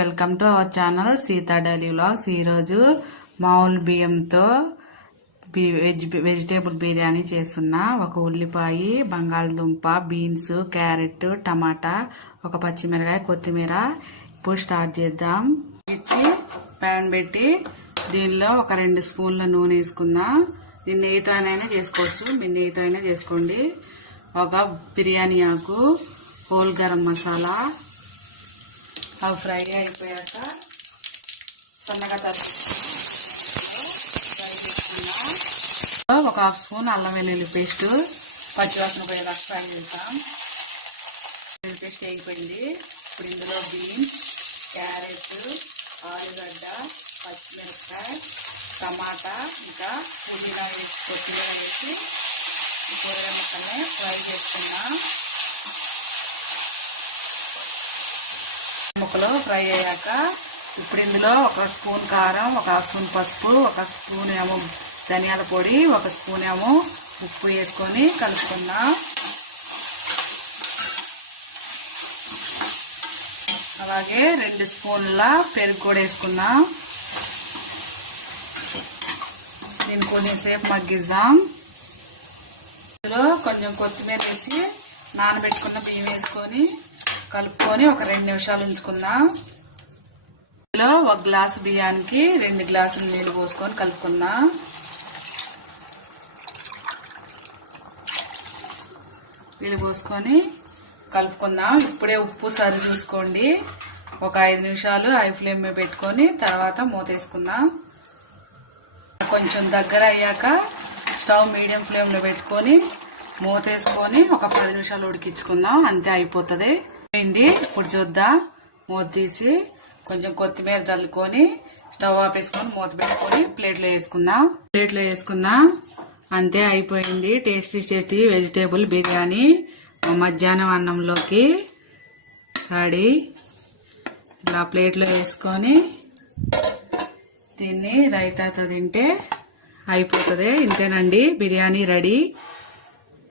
Welcome to our channel Sita daily vlogs. ఈరోజు మామూలు బియ్యంతో వెజిటేబుల్ బిర్యానీ చేస్తున్నా. ఒక ఉల్లిపాయ, బంగాళదుంప, బీన్స్, క్యారెట్, టమాటా, ఒక పచ్చిమిరకాయ, కొత్తిమీర. ఇప్పుడు స్టార్ట్ చేద్దాం. ప్యాన్ పెట్టి దీనిలో ఒక 2 స్పూన్ల నూనె వేసుకున్నా. దీన్ని నెయ్యితో అయినా చేసుకోవచ్చు, మీరు నెయ్యితో అయినా చేసుకోండి. ఒక బిర్యానీ ఆకు, హోల్ గరం మసాలా. అవి ఫ్రై అయిపోయాక సన్నగా ఫ్రై చేసుకున్నా. ఒక 1/2 స్పూన్ అల్లం వెల్లుల్లి పేస్ట్, పచ్చివాసన పోయేదాకా ఫ్రై చేద్దాం. వెల్లుల్లి పేస్ట్ అయిపోయింది. ఇప్పుడు ఇందులో బీన్స్, క్యారెట్, ఆలుగడ్డ, పచ్చిమిరపకాయ, టమాటా, ఇంకా పుదీనా వేసి కొత్తిమీర వేసి కూరగాయ ముక్కల్ని ఫ్రై చేసుకున్నా. ముక్కలు ఫ్రై అయ్యాక ఇప్పుడు ఇందులో 1 స్పూన్ కారం, 1/2 స్పూన్ పసుపు, 1 స్పూన్ ఏమో ధనియాల పొడి, 1 స్పూన్ ఏమో ఉప్పు వేసుకొని కలుపుకున్నా. అలాగే 2 స్పూన్ల పెరుగు కూడా వేసుకున్నా. దీన్ని కొంచెం సేపు మగ్గిద్దాం. ఇందులో కొంచెం కొత్తిమీర వేసి నానబెట్టుకున్న బియ్యం వేసుకొని కలుపుకొని ఒక 2 నిమిషాలు ఉంచుకున్నా. ఇందులో 1 గ్లాసు బియ్యానికి 2 గ్లాసులు నీళ్లు పోసుకొని కలుపుకున్నా. నీళ్ళు పోసుకొని కలుపుకుందాం. ఇప్పుడే ఉప్పు సరి చూసుకోండి. ఒక 5 నిమిషాలు హై ఫ్లేమ్ మీద పెట్టుకొని తర్వాత మూత వేసుకుందాం. కొంచెం దగ్గర అయ్యాక స్టవ్ మీడియం ఫ్లేమ్ లో పెట్టుకొని మూత వేసుకొని ఒక 10 నిమిషాలు ఉడికించుకుందాం. అంతే, అయిపోతుంది. ఇప్పుడు చూద్దాం. మూత తీసి కొంచెం కొత్తిమీర చల్లుకొని స్టవ్ ఆపేసుకొని మూత పెట్టుకొని ప్లేట్లో వేసుకుందాం. అంతే, అయిపోయింది. టేస్టీ వెజిటేబుల్ బిర్యానీ మధ్యాహ్నం అన్నంలోకి రెడీ. ఇలా ప్లేట్లో వేసుకొని దీన్ని రైతాతో తింటే అయిపోతుంది. ఇంతేనండి, బిర్యానీ రెడీ.